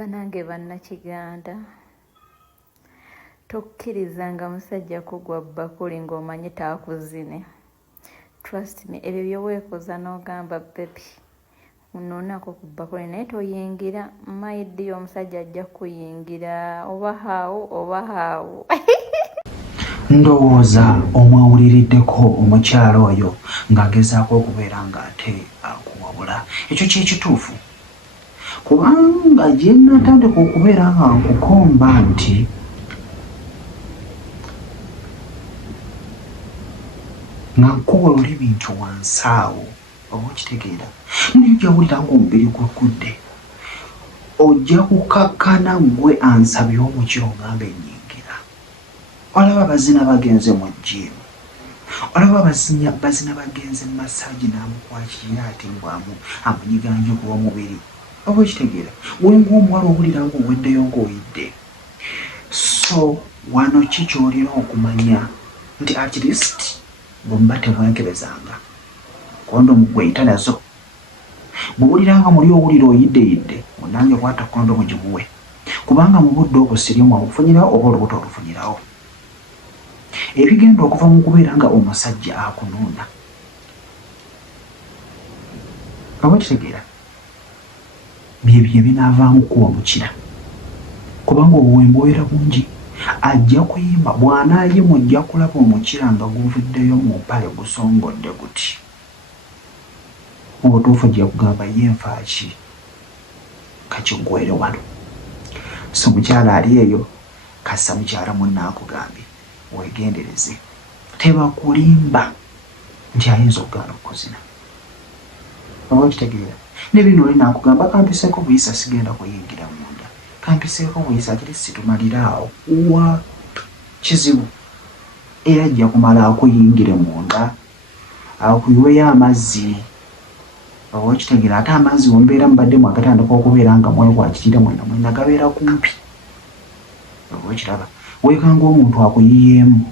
Banange bannakiganda, tokkirizanga musajja kugwa bbakuli ng'omanyi taakuzine. Trust me, ebyo byeweekoza n'ogamba baby nonako ku bbakuli naye toyingira maidi omusajja ajja kuyingira oba haawo. Ndowooza omwawuliriddeko omukyala oyo ng'agezaako okubeera ng'ate akuwabula. Ekyo kyekituufu kubanga gye natandika okubeera nga nkukomba nti nga nkuwa olulimi nti wansi awo oba okitegeera naye ojja wulira ng'omubiri guggudde, ojja kukakkana gwe ansabye omukiro ngamba ennyingira. Olaba abazina bagenze mu jjimu, olaba bazina bagenze mu masaagi n'amukwakira ate ngwamu amunyiganje ku omubiri oba okitegeera. Gwe ng'omuwala owulira ng'oweddeyo ng'oyidde. So wano ki ky'olina okumanya nti at least bwemba temwenkebezanga kondomu gweyita nazo. Bw'owulira nga muli owulira oyidde munange kwata kondomu gimuwe, kubanga mu budde obwo sirimu abufunyirawo oba olubuto olufunyirawo. Ebigenda okuva mu kubeera nga omusajja akunuuna oba kitegeera byebyo ebinaavaamu kuwa mukira, kubanga obuwembe bwera bungi. Ajja kuyimba bw'anaayimu ojja kulaba omukira nga guvuddeyo mu mpale gusongodde guti. Mu butuufu ojja kugamba ye nfaaki kakiggwere wano. So mukyala ali eyo kassa mukyala munna akugambye weegendereze, teba kulimba nti ayinza okugaana okuzina oba okitegeera. Ne bino oli naakugamba kampiseeko buyisa sigenda kuyingira munda, kampiseeko buyisa kiri situmaliraawo wa kizibu, era ajja kumala akuyingire munda akuyiweyo amazzi oba okitegeera. Ate amazzi wembeera mubaddemu agatandika okubeera nga mwekwakirire mwena gabeera kumpi oba okiraba. Weekanga omuntu akuyiyeemu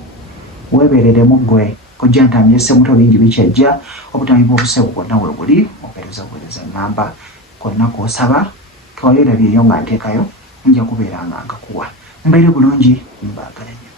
weebereremu gwe kojja ntamyese muto bingi bikyajja obutami bw'obusebu bwonna we buli opereza buweereza ŋŋamba konna k'osaba kewaleerabyeyo nga nteekayo nja kubeera nga nkakuwa. Mbeere bulungi, mbaagala nnyo.